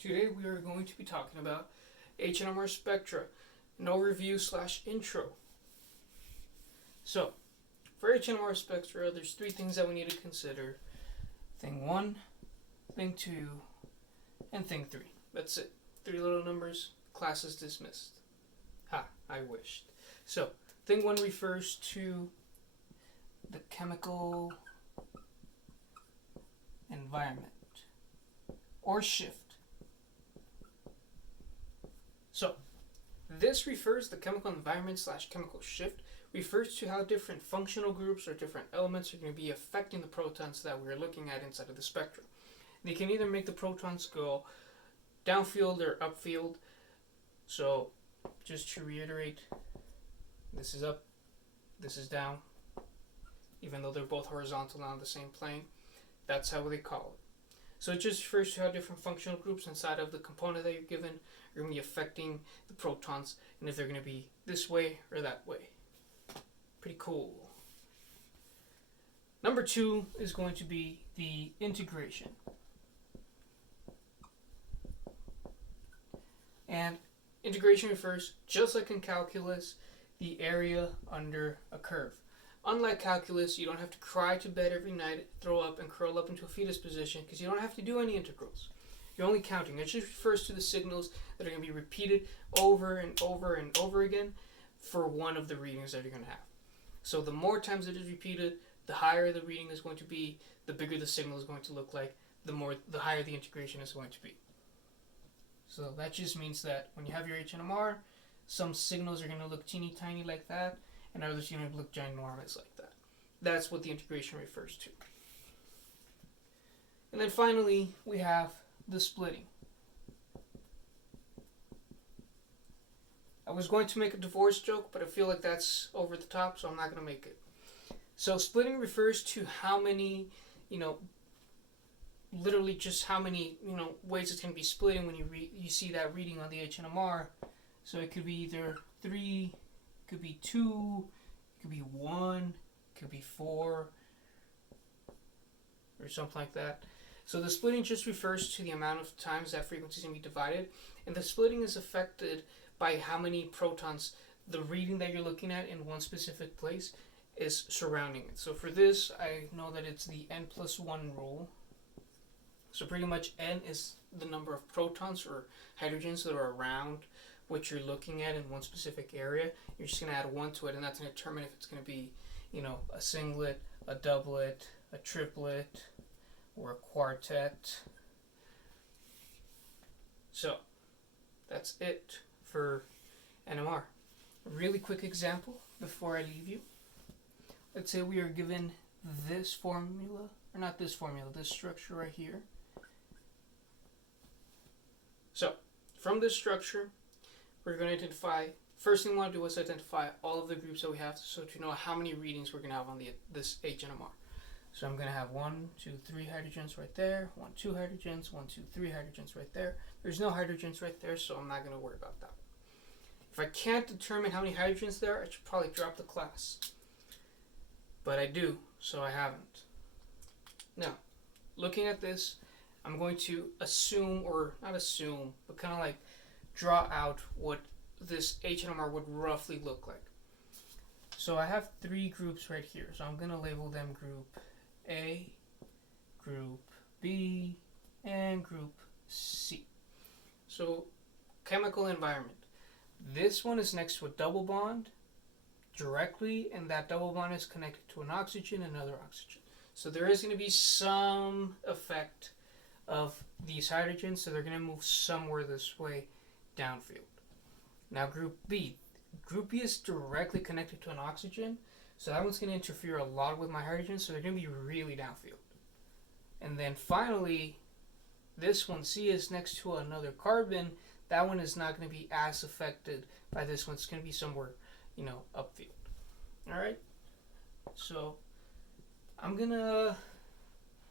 Today we are going to be talking about HNMR spectra, an overview / intro. So, for HNMR spectra, there's three things that we need to consider. Thing 1, thing 2, and thing 3. That's it. 3 little numbers, class is dismissed. Ha, I wished. So, thing 1 refers to the chemical environment or shift. So, this refers the chemical environment / chemical shift refers to how different functional groups or different elements are going to be affecting the protons that we're looking at inside of the spectrum. They can either make the protons go downfield or upfield. So, just to reiterate, this is up, this is down, even though they're both horizontal on the same plane. That's how they call it. So it just refers to how different functional groups inside of the component that you're given are going to be affecting the protons, and if they're going to be this way or that way. Pretty cool. Number 2 is going to be the integration. And integration refers, just like in calculus, the area under a curve. Unlike calculus, you don't have to cry to bed every night, throw up, and curl up into a fetus position because you don't have to do any integrals. You're only counting. It just refers to the signals that are going to be repeated over and over and over again for one of the readings that you're going to have. So the more times it is repeated, the higher the reading is going to be, the bigger the signal is going to look like, the higher the integration is going to be. So that just means that when you have your HNMR, some signals are going to look teeny tiny like that, and others are going to look ginormous like that. That's what the integration refers to. And then finally, we have the splitting. I was going to make a divorce joke, but I feel like that's over the top, so I'm not going to make it. So splitting refers to how many, literally just how many, ways it's going to be splitting when you see that reading on the HNMR. So it could be either 3, it could be 2, it could be 1, it could be 4, or something like that. So the splitting just refers to the amount of times that frequency is going to be divided, and the splitting is affected by how many protons the reading that you're looking at in one specific place is surrounding it. So for this, I know that it's the n+1 rule. So pretty much n is the number of protons or hydrogens that are around what you're looking at in one specific area. You're just going to add 1 to it, and that's going to determine if it's going to be, a singlet, a doublet, a triplet, or a quartet. So that's it for NMR. A really quick example before I leave you. Let's say we are given this formula, or not this formula, this structure right here. So from this structure, we're going to identify, first thing we want to do is identify all of the groups that we have, so to know how many readings we're going to have on this HNMR. So I'm going to have 1, 2, 3 hydrogens right there, 1, 2 hydrogens, 1, 2, 3 hydrogens right there. There's no hydrogens right there, so I'm not going to worry about that. If I can't determine how many hydrogens there are, I should probably drop the class. But I do, so I haven't. Now, looking at this, I'm going to assume, or not assume, but kind of like draw out what this HNMR would roughly look like. So I have 3 groups right here, so I'm going to label them group A, group B, and group C. So chemical environment. This one is next to a double bond directly, and that double bond is connected to an oxygen and another oxygen. So there is going to be some effect of these hydrogens, so they're going to move somewhere this way downfield. Now group B. Group B is directly connected to an oxygen, so that one's going to interfere a lot with my hydrogens, so they're going to be really downfield. And then finally, this one, C, is next to another carbon. That one is not going to be as affected by this one. It's going to be somewhere, upfield. Alright? So I'm going to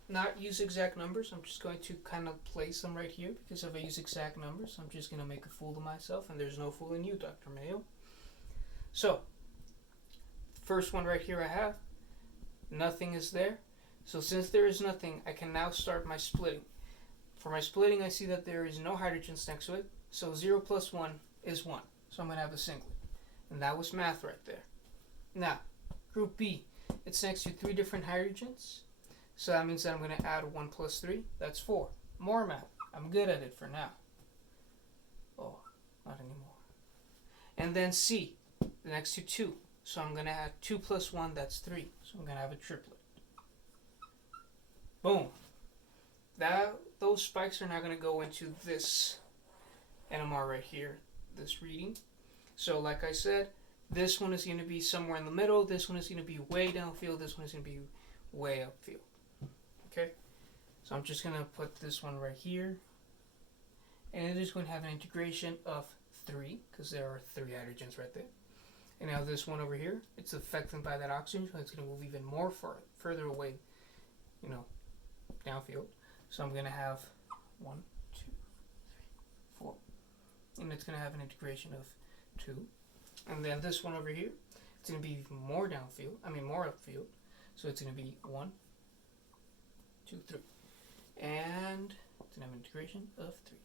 not use exact numbers. I'm just going to kind of place them right here, because if I use exact numbers, I'm just going to make a fool of myself, and there's no fooling you, Dr. MAIO. So, first one right here I have, nothing is there. So since there is nothing, I can now start my splitting. For my splitting, I see that there is no hydrogens next to it, so 0 plus 1 is 1. So I'm going to have a singlet. And that was math right there. Now, group B, it's next to 3 different hydrogens, so that means that I'm going to add 1 plus 3, that's 4. More math. I'm good at it for now. Oh, not anymore. And then C, the next to 2, so I'm going to add 2 plus 1, that's 3. So I'm going to have a triplet. Boom. Those spikes are now going to go into this NMR right here, this reading. So like I said, this one is going to be somewhere in the middle, this one is going to be way downfield, this one is going to be way upfield. Okay? So I'm just going to put this one right here. And it is going to have an integration of 3, because there are 3 hydrogens right there. And now this one over here, it's affected by that oxygen, so it's going to move even more further away, downfield. So I'm going to have 1, 2, 3, 4. And it's going to have an integration of 2. And then this one over here, it's going to be more more upfield. So it's going to be 1, 2, 3. And it's going to have an integration of 3.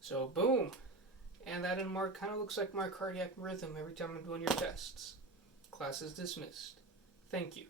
So boom. And that NMR kind of looks like my cardiac rhythm every time I'm doing your tests. Class is dismissed. Thank you.